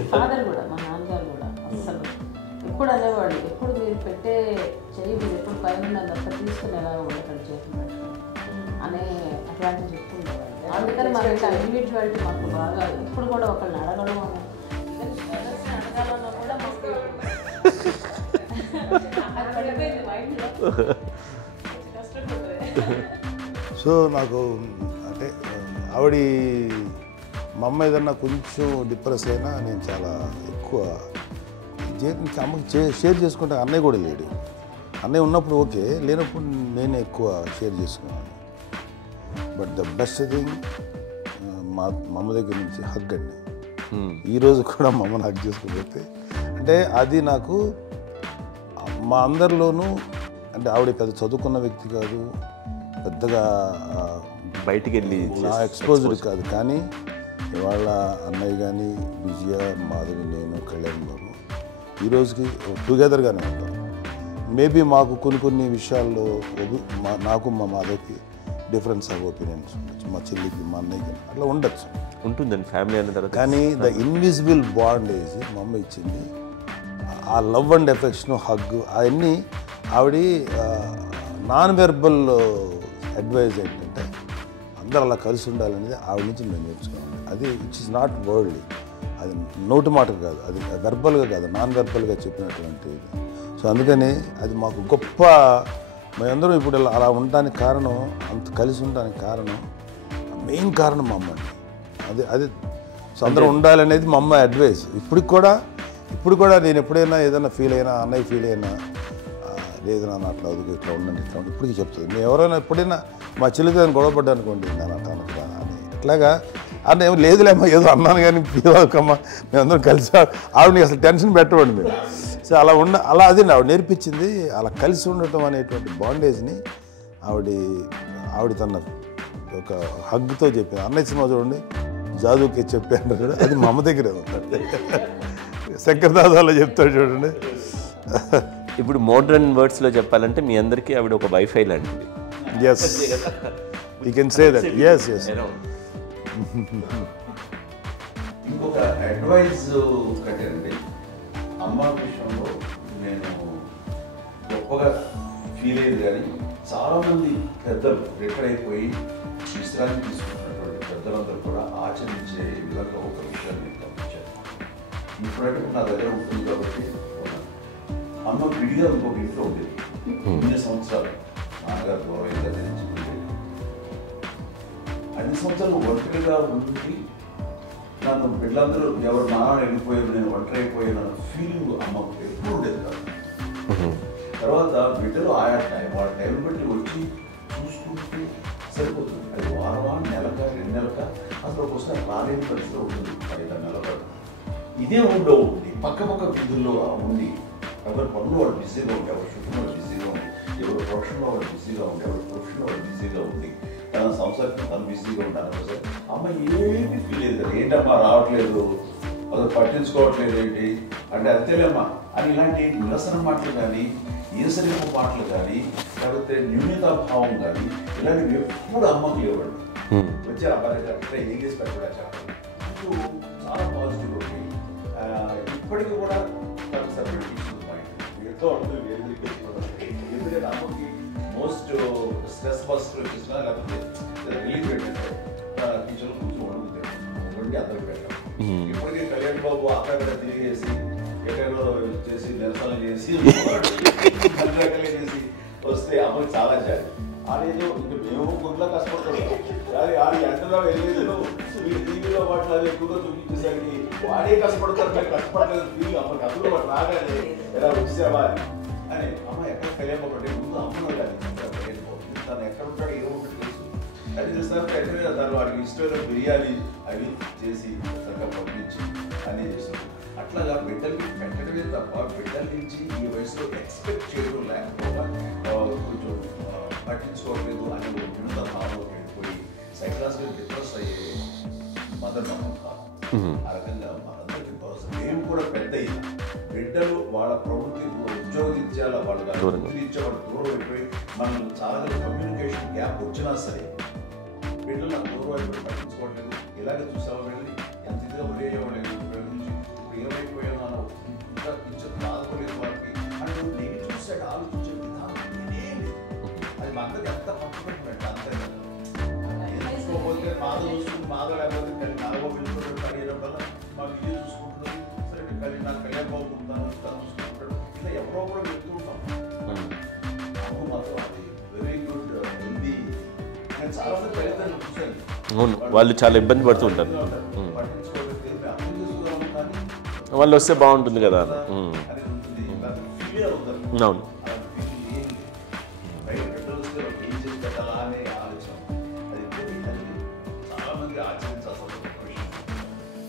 Father కూడా, మా నాన్నగారు కూడా అస్సలు ఎప్పుడు అనేవాళ్ళు, ఎప్పుడు మీరు పెట్టే చెయ్యి మీరు ఎప్పుడు పైన ఉన్నది తప్ప తీసుకుని ఎలా ఉండకండి చేతులు పెట్టుకుని అనే అట్లాంటివి చెప్పుకుండేవాళ్ళు. అందుకని మనకి ఇండివిజువాలిటీ మాకు బాగా ఇప్పుడు కూడా ఒకళ్ళని అడగడం అడగాలన్నా కూడా మాకు అది పడిపోయింది మైండ్లో. సో నాకు అంటే ఆవిడ మా అమ్మ ఏదన్నా కొంచెం డిప్రెస్ అయినా నేను చాలా ఎక్కువ అమ్మకి షేర్ చేసుకుంటే అన్నయ్య కూడా లేడు. అన్నయ్య ఉన్నప్పుడు ఓకే, లేనప్పుడు నేనే ఎక్కువ షేర్ చేసుకున్నాను. బట్ ద బెస్ట్ థింగ్ మా అమ్మ దగ్గర నుంచి హగ్ అండి. ఈరోజు కూడా మా అమ్మని హగ్ చేసుకోకపోతే అంటే అది నాకు మా అందరిలోనూ అంటే ఆవిడ పెద్ద చదువుకున్న వ్యక్తి కాదు, పెద్దగా బయటికి వెళ్ళి నా ఎక్స్పోజర్ కాదు. కానీ ఇవాళ అన్నయ్య కానీ విజయ, మాధవి, నేను, కళ్యాణ్ బాబు ఈరోజుకి టుగెదర్గానే ఉంటాం. మేబీ మాకు కొన్ని విషయాల్లో నాకు మా మాధవ్కి డిఫరెన్స్ ఆఫ్ ఒపీనియన్స్ ఉండొచ్చు, మా చెల్లికి మా అన్నయ్యకి అట్లా ఉండొచ్చు, ఉంటుందండి ఫ్యామిలీ అన్న తర్వాత. కానీ ద ఇన్విజిబుల్ బాండేజ్ మా అమ్మ ఇచ్చింది, ఆ లవ్ అండ్ ఎఫెక్షన్, హగ్ అవన్నీ ఆవిడ నాన్ వెర్బల్ అడ్వైజ్ ఏంటంటే అందరూ అలా కలిసి ఉండాలనేది ఆవిడ నుంచి మేము నేర్చుకోవాలి. అది ఇట్స్ ఇస్ నాట్ వర్డ్లీ, అది నోటి మాట కాదు, అది వెర్బల్గా కాదు, నాన్ వెర్బల్గా చెప్పినటువంటి. సో అందుకని అది మాకు గొప్ప, మేమందరం ఇప్పుడు అలా ఉండడానికి కారణం, అంత కలిసి ఉండడానికి కారణం, మెయిన్ కారణం మా అమ్మ. అది సో అందరూ ఉండాలనేది మా అమ్మ అడ్వైస్. ఇప్పుడు కూడా నేను ఎప్పుడైనా ఏదైనా ఫీల్ అయినా, అన్నయ్య ఫీల్ అయినా, లేదు నాన్న అట్లా వదుకు, ఇట్లా ఉండండి, ఇట్లా ఉండి ఇప్పటికీ చెప్తుంది. మేము ఎవరైనా ఎప్పుడైనా మా చెల్లితో గొడవపడ్డా అనుకోండి, నేను అట్లా అని ఇట్లాగా అన్న ఏమో లేదులేమ్మా, ఏదో అన్నాను కానీ ఫీల్ అవ్వకమ్మా, మేమందరం కలిసి ఆవిడని అసలు టెన్షన్ పెట్టవండి మేము. సో అలా అది ఆవిడ నేర్పించింది. అలా కలిసి ఉండటం అనేటువంటి బాండేజ్ని ఆవిడ తన ఒక హగ్తో చెప్పింది. అన్నయ్య సినిమా చూడండి, జాదుకే చెప్పాను కూడా, అది మా అమ్మ దగ్గరే ఉంది. శంకర్దాదాలో చెప్తాడు చూడండి. ఇప్పుడు మోడ్రన్ వర్డ్స్లో చెప్పాలంటే మీ అందరికీ ఆవిడ ఒక వైఫై లాంటిది. Yes, you can say that. Yes ఇంకొక అడ్వైజ్ కట్టండి, అమ్మ విషయంలో నేను గొప్పగా ఫీల్ అయ్యేది. కానీ చాలామంది పెద్దలు రిటైర్ అయిపోయి విశ్రాంతి తీసుకుంటున్నటువంటి పెద్దలందరూ కూడా ఆచరించే విధంగా ఒక విషయాన్ని గమనించారు. ఇప్పుడంటే నా దగ్గర ఉంటుంది కాబట్టి అమ్మ విడిగా ఇంకొక ఇంట్లో ఉండేది. 8 సంవత్సరాలు నాన్నగారు గౌరవంగా తెలిసింది. 5 సంవత్సరాలు ఒంటరిగా ఉండి నన్ను బిడ్డలందరూ ఎవరు నాన్న వెళ్ళిపోయారు, నేను ఒంటరి అయిపోయాను ఫీలింగ్ అమ్మకు ఎప్పుడు ఉండేది కాదు. తర్వాత బిడ్డలు ఆయా వాళ్ళ టైం బట్టి వచ్చి చూసుకుంటూ సరిపోతుంది. అది వారమా, నెలకా, 2 నెలకా, అసలు ఒకసారి రాలేని పరిస్థితి ఉంటుంది. 5 నెలల పాటు ఇదే ఊళ్ళో ఉంది, పక్క వీధుల్లో ఉండి ఎవరి పనులు వాళ్ళు బిజీగా ఉండి, ఎవరి షూటింగ్ వాళ్ళు బిజీగా ఉండి, ఎవరి ప్రొఫెషన్లో వాళ్ళు బిజీగా ఉండి, ఎవరి ప్రొఫెషన్లో వాళ్ళు బిజీగా ఉండి, తన సంసారం తను బిజీగా ఉండాలి. సార్ అమ్మ ఏమీ ఫీల్ అయ్యేది, ఏంటమ్మా రావట్లేదు, అసలు పట్టించుకోవట్లేదు ఏంటి అంటే అంతేలేమ్మా అని ఇలాంటి నిరసన మాటలు కానీ, ఈసరింపు మాటలు కానీ, లేకపోతే న్యూనతాభావం కానీ ఇలాంటివి ఎప్పుడు అమ్మకు లేవండి. వచ్చి అబ్బాయి అట్లా ఏగేసి పెట్టడా చెప్పండి, చాలా పాజిటివ్ ఉంది. ఇప్పటికీ కూడా తను సపరేట్ తీసుకుంది మైండ్, ఎంతో ఉంటుంది వేరే. ఎందుకంటే అమ్మకి మోస్ట్ స్ట్రెస్ బస్టర్ వచ్చేసినా లేకపోతే రిలీఫ్ ఏంటంటే టీచర్లు కూర్చోండి అందరూ పెట్టాం. ఇప్పటికీ కళ్యాణ్ బాబు అక్కడ తిరిగేసి ఎక్కడో చేసి నిరసన చేసి చేసి వస్తే అమ్మకి చాలా జాలి. ఆడేదో ఇంకా మేము గుడ్లా కష్టపడుతున్నాం, కానీ ఆడి ఎంతగా వెళ్ళేది టీవీలో వాటిలో అది ఎక్కువగా చూపించేసరికి వాడే కష్టపడతారు, మేము కష్టపడలేదు ఫీల్ అమ్మకి. అందులో వాడు రాగానే ఎలా వచ్చేవా అని అమ్మ ఎక్కడ కళ్యాణ్ బాబు ముందు అమ్మను కానీ తను ఎక్కడ ఉంటాడు ఏముంటుంది తెలుసు. అది చూస్తారు ఎక్కడ తను వాడికి ఇష్టమైన బిర్యానీ అవి చేసి చక్కగా పంపించి అన్నీ చేస్తారు. అట్లాగా బిడ్డలకి పెట్టడమే తప్ప బిడ్డల నుంచి ఈ వయసులో ఎక్స్పెక్ట్ చేయడం లేకపోవడం, కొంచెం పట్టించుకోవట్లేదు అని వినోద భావంలో వెళ్ళిపోయి సైకలాజికల్ డిప్రెస్ అయ్యే మదర్ నమ్మకం కాదు. ఆ రకంగా మనందరికీ మేము కూడా పెద్ద బిడ్డలు వాళ్ళ ప్రవృత్తి ఉద్యోగరీత్యా వాళ్ళు వృత్తిరీత్యా వాళ్ళు దూరం అయిపోయి మనం చాలా కమ్యూనికేషన్ గ్యాప్ వచ్చినా సరే బిడ్డలు నాకు దూరం అయిపోయి పట్టించుకోవట్లేదు. ఇలాగే చూసాము వెళ్ళి ఎంత ఇదిగా ఉండేవాళ్ళు ఏమైపోయానో ఇంకా కొంచెం బాధపడలేదు వాళ్ళకి అంటే నెగిటివ్ సైడ్ ఆలోచించే విధానం నేనే లేదు. అది మా అందరికి ఎంత పంచుకుంటున్నట్టు అంతే కదా. ఎంచుకోకపోతే బాధ చూసుకుని బాధ లేకపోతే నలభై వెళ్ళిపోతాడు కళ్యాణం వల్ల మాకు ఇది చూసుకుంటున్నది సరే నాకు కళ్యాణ్ బాగుంటాను చూసుకుంటాడు ఇట్లా ఎవరో కూడా వెళ్తూ ఉంటాం. అమ్మ మాత్రం అది వెరీ గుడ్ హిందీ నేను చాలా మంది తల్లిదండ్రులు చూశాను. అవును, వాళ్ళు చాలా ఇబ్బంది పడుతూ ఉంటారు. పట్టించుకోవడానికి అర్థం చేసుకోవాలి కానీ వాళ్ళు వస్తే బాగుంటుంది కదా. అనేది ఉంటుంది. ఫీల్ అవుతారు. అవును, అలాంటి ఫీల్ ఏం లేదు. బయట పెట్రోల్ వస్తే ఏం చేసి పెట్టాలా అనే